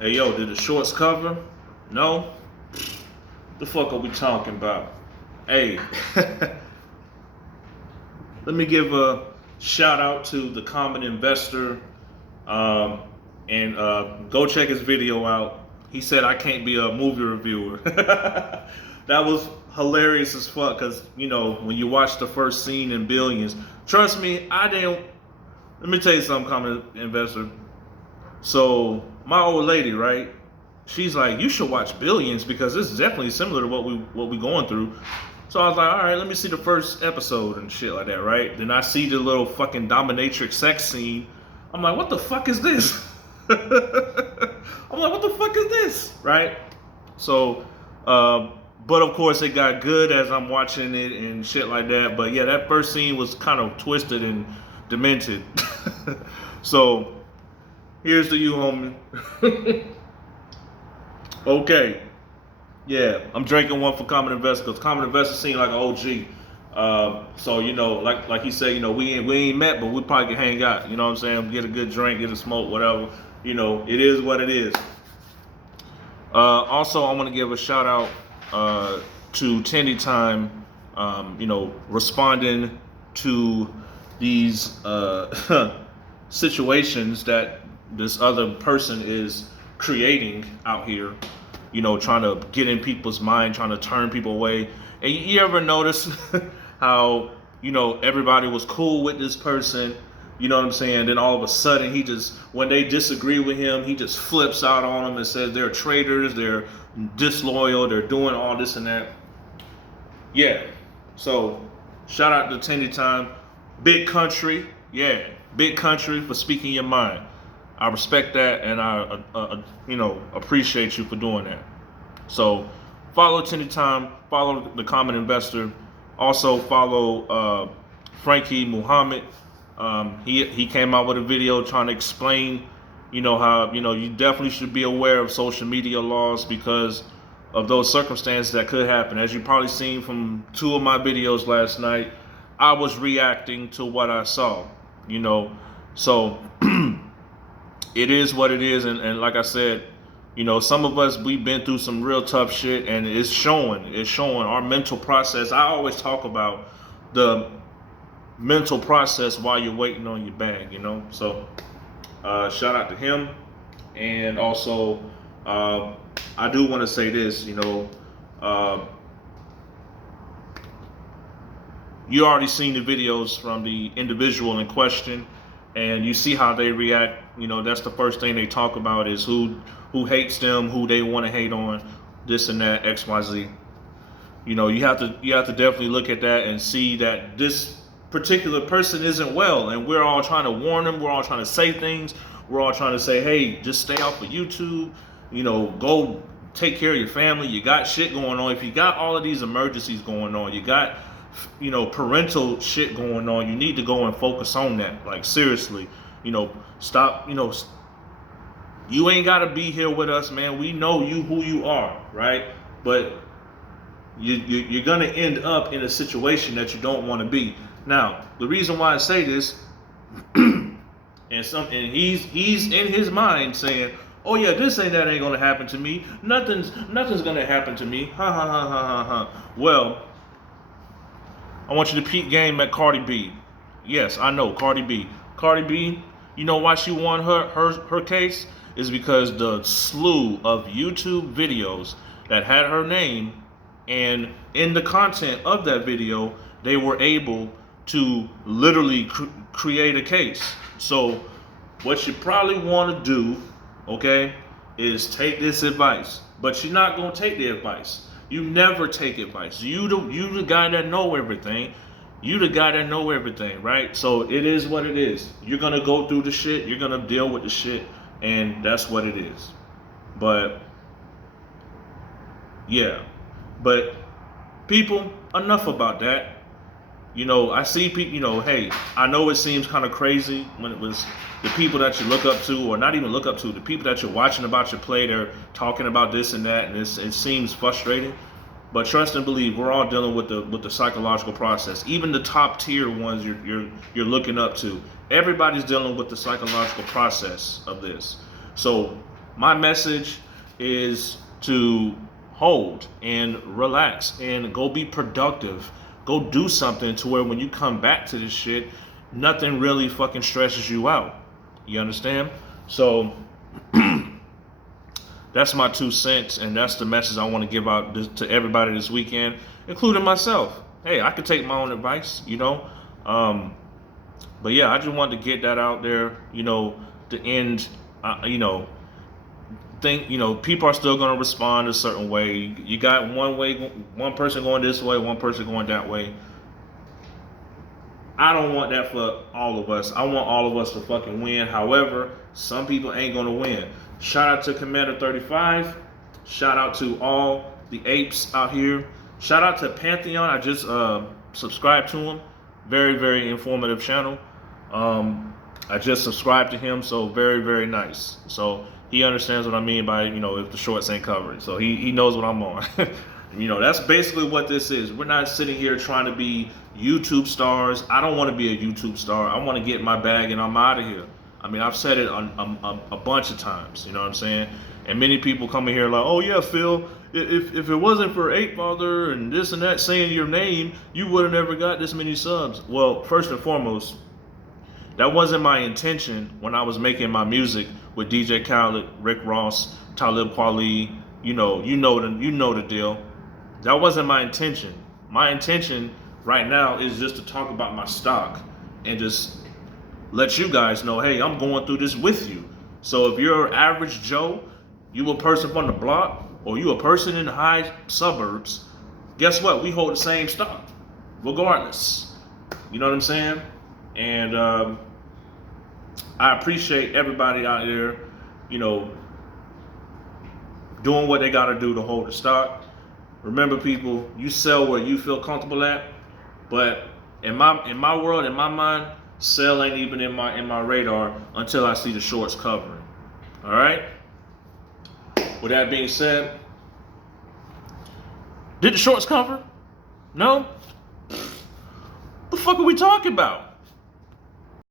Hey yo, did the shorts cover? No? The fuck are we talking about? Hey, let me give a shout out to the Common Investor, um, and go check his video out. He said I can't be a movie reviewer. That was hilarious as fuck because when you watch the first scene in Billions, trust me, I didn't. Let me tell you something, Common Investor. So my old lady, right? She's like, you should watch Billions because this is definitely similar to what we going through. So I was like, all right, let me see the first episode and shit like that, right? Then I see the little fucking dominatrix sex scene. I'm like, what the fuck is this? I'm like, what the fuck is this, right? So, but of course it got good as I'm watching it and shit like that. But yeah, that first scene was kind of twisted and demented. So here's to you, homie. Okay. Yeah, I'm drinking one for Common Investor because Common Investor seemed like an OG. So like he said, we ain't met, but we probably can hang out. You know what I'm saying? Get a good drink, get a smoke, whatever. It is what it is. Also, I want to give a shout out to Tendy Time. Responding to these situations that this other person is creating out here, trying to get in people's mind, trying to turn people away. And you ever notice how, everybody was cool with this person, you know what I'm saying? Then all of a sudden when they disagree with him, he just flips out on them and says they're traitors, they're disloyal, they're doing all this and that. Yeah. So shout out to Tendy Time. Big country. Yeah. Big country for speaking your mind. I respect that, and I appreciate you for doing that. So follow Tendy Time, follow the Common Investor, also follow Frankie Muhammad. He came out with a video trying to explain, how you definitely should be aware of social media laws because of those circumstances that could happen. As you probably seen from 2 of my videos last night, I was reacting to what I saw. So. It is what it is, and like I said, some of us, we've been through some real tough shit, and it's showing our mental process. I always talk about the mental process while you're waiting on your bag, so shout out to him. And also I do want to say this, you already seen the videos from the individual in question, and you see how they react. That's the first thing they talk about is who hates them, who they want to hate on, this and that, XYZ. You have to definitely look at that and see that this particular person isn't well, and we're all trying to warn them. We're all trying to say things. We're all trying to say, hey, just stay off of YouTube. Go take care of your family. You got shit going on. If you got all of these emergencies going on, you got parental shit going on, you need to go and focus on that. Like, seriously, stop. You ain't got to be here with us, man. We know you who you are, right? But you're gonna end up in a situation that you don't want to be. Now, the reason why I say this, and he's in his mind saying, oh yeah, this ain't gonna happen to me. Nothing's gonna happen to me. Ha ha ha ha ha ha. Well, I want you to peep game at Cardi B. Yes, I know, Cardi B. Cardi B, you know why she won her case? Is because the slew of YouTube videos that had her name, and in the content of that video, they were able to literally create a case. So what you probably want to do, okay, is take this advice. But you're not going to take the advice. You never take advice. You the guy that know everything. You the guy that know everything, right? So it is what it is. You're gonna go through the shit. You're gonna deal with the shit, and that's what it is. But yeah, but people, enough about that. I see people. Hey, I know it seems kind of crazy when it was the people that you look up to, or not even look up to, the people that you're watching about your play. They're talking about this and that, and it seems frustrating. But trust and believe, we're all dealing with the psychological process. Even the top tier ones you're looking up to, everybody's dealing with the psychological process of this. So My message is to hold and relax and go be productive. Go do something to where when you come back to this shit, nothing really fucking stresses you out. You understand? So that's my 2 cents, and that's the message I want to give out to everybody this weekend, including myself. Hey, I could take my own advice, you know. But yeah, I just wanted to get that out there, you know, to end, people are still going to respond a certain way. You got one person going this way, one person going that way. I don't want that for all of us. I want all of us to fucking win. However, some people ain't going to win. Shout out to Commander 35. Shout out to all the apes out here. Shout out to Pantheon. I just subscribed to him. Very, very informative channel. I just subscribed to him, so very, very nice. So he understands what I mean by, if the shorts ain't covered. So he knows what I'm on. That's basically what this is. We're not sitting here trying to be YouTube stars. I don't want to be a YouTube star. I want to get my bag and I'm out of here. I mean, I've said it a bunch of times, you know what I'm saying? And many people come in here like, oh yeah, Phil, if it wasn't for Ape Father and this and that saying your name, you would have never got this many subs. Well, first and foremost, that wasn't my intention when I was making my music with DJ Khaled, Rick Ross, Talib Kweli. You know the deal. That wasn't my intention. My intention right now is just to talk about my stock and just let you guys know, hey, I'm going through this with you. So if you're average Joe, you a person from the block, or you a person in the high suburbs, guess what? We hold the same stock, regardless. You know what I'm saying? And I appreciate everybody out there, doing what they got to do to hold the stock. Remember, people, you sell where you feel comfortable at, but in my world, in my mind, sell ain't even in my radar until I see the shorts covering. All right. With that being said, did the shorts cover? No. The fuck are we talking about?